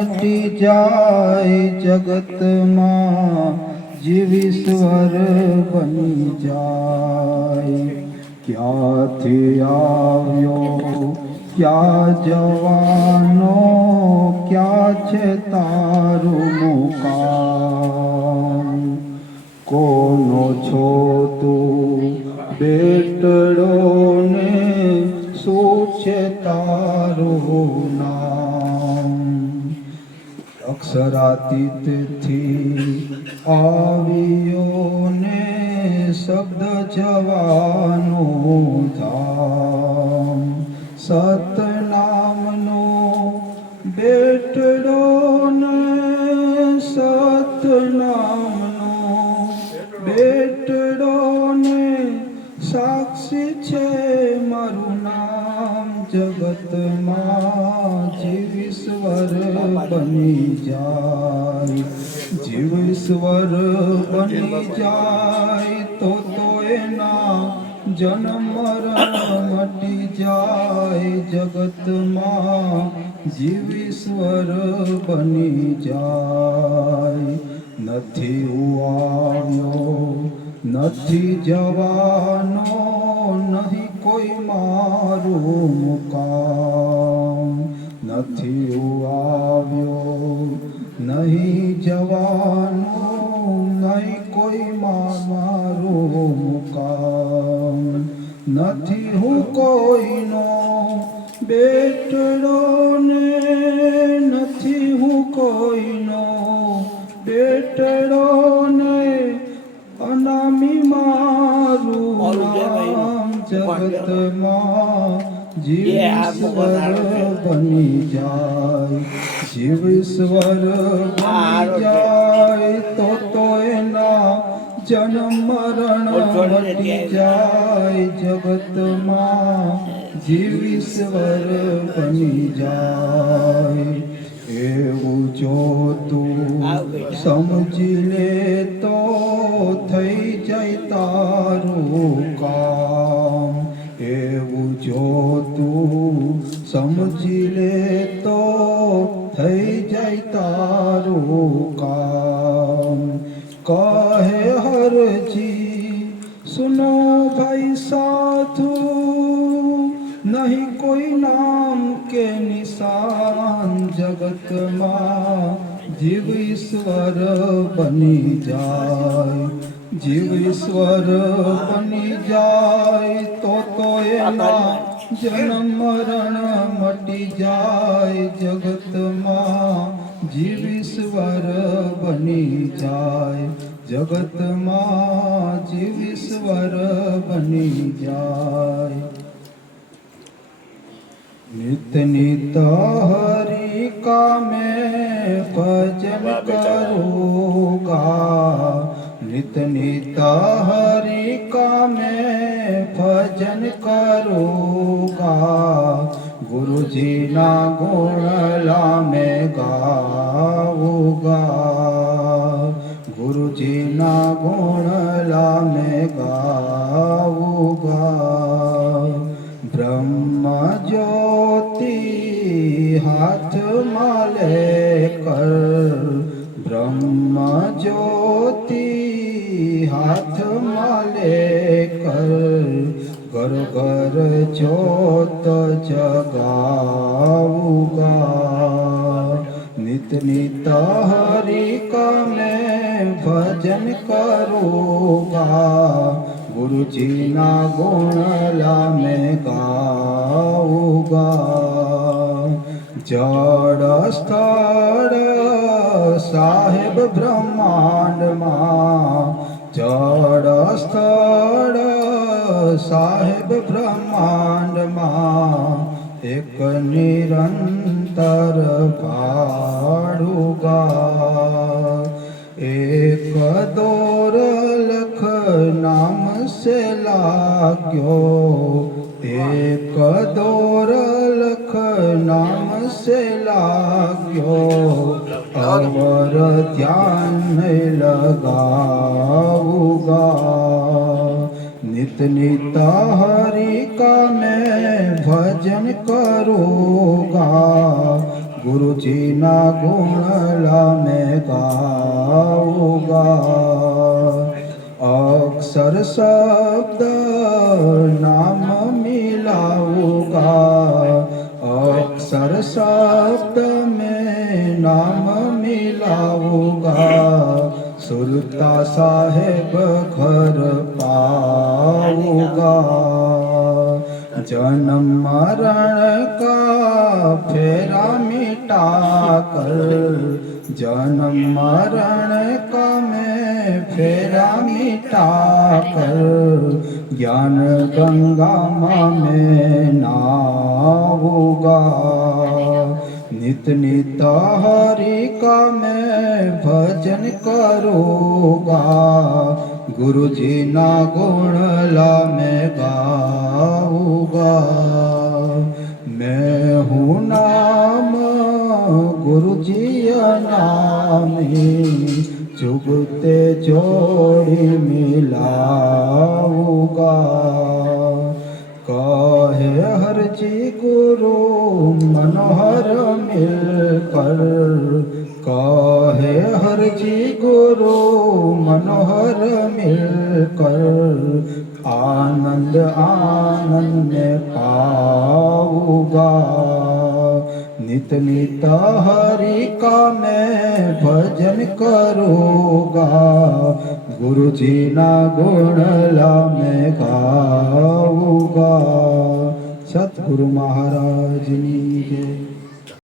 મટી જાય જગતમાં જીવ ઈશ્વર બની જાય. ક્યાંથી આવ્યો ક્યાં જવાનો, ક્યાં છે તારું મુકામ? કોનો છો તું બેટડો ને શું છે તારું નામ? અક્ષરાતીતથી આવ્યો ને શબ્દ જવાનું ધામ. સતનામનો બેટડો ને સતનામનો બેટડો ને સાક્ષી છે મારું નામ. જગતમાં જીવ ઈશ્વર બની જાય, જીવ ઈશ્વર બની જાય તો એના જન્મ મરણ મટી જાય. જગતમાં જીવ ઈશ્વર બની જાય. નથી આવ્યો નથી જવાનો, નહીં કોઈ મારું મુકામ. નથી આવ્યો નહીં જવાનો, નહીં કોઈ મારું મુકામ. નથી હું કોઈનો બેટડો ને નથી હું કોઈનો બેટડો ને અનામી મારું નામ. જગતમાં જીવ ઈશ્વર બની જાય, જીવ ઈશ્વર બની જાય તો એના જન્મ મરણ મટી જાય. જગતમાં જીવ ઈશ્વર બની જાય. એવું જો તું સમજી લે તો થઈ જાય તારું કામ. એવું જો તું સમજી લે તો થઈ જાય તારું કામ. કહે હરજી સુનો ભાઈ સાધુ, નહીં કોઈ નામ કે નિશાન. જગતમાં જીવ ઈશ્વર બની જાય, જીવ ઈશ્વર બની જાય તો એના જન્મ મરણ મટી જાય. જગતમાં જીવ ઈશ્વર બની જાય, જગતમાં જીવ ઈશ્વર બની જાય. નિત નિત હરિ का मैं भजन करूँगा, नित नित हरि का मैं भजन करूँगा। गुरु जी ना गुणला मैं गाऊँगा, गुरु जी ना गुणला मैं गाऊँगा। ब्रह्म ज्योति हाथ में लेकर, ब्रह्म ज्योति हाथ में लेकर, घर घर ज्योत जगाऊँगा। नित नित हरि का मैं भजन करूँगा, गुरु जी ना गुणला मैं गाऊँगा। जड़ स्थल साहेब ब्रह्मांड मां, जड़ स्थल साहेब ब्रह्मांड मां, एक निरंतर पाड़ूंगा। एक दौर लख नाम से लाग्यो, एक दौर लख नाम से लाग्यो, अवर ध्यान लगाऊंगा। नित नित हरि का मैं भजन करूँगा, ગુરુજીના ગુણલા મેં ગાઉગા અક્ષર શબ્દ નામ મિલાઉગા અક્ષર શબ્દ મેં નામ મિલાઉગા સુરતા સાહેબ ઘર પાऊंगा जन्म मरण का फेरा मिटा कर जन्म मरण का मैं फेरा मिटा कर ज्ञान गंगा में नहाऊंगा नित नित हरि का मैं भजन करूँगा गुरुजी ना गुणला मैं गाऊँगा मैं हूँ नाम गुरुजी नामी जुगते जोड़ी मिलाऊँगा कहे हर जी गुरु मनोहर मिलकर कहे हर जी गुरु मनोहर मिलकर आनंद आनंद में पाऊंगा नित नित हरि का मैं भजन करूँगा गुरुजी ना गुणला मैं गाऊँगा सतगुरु महाराज ની જય।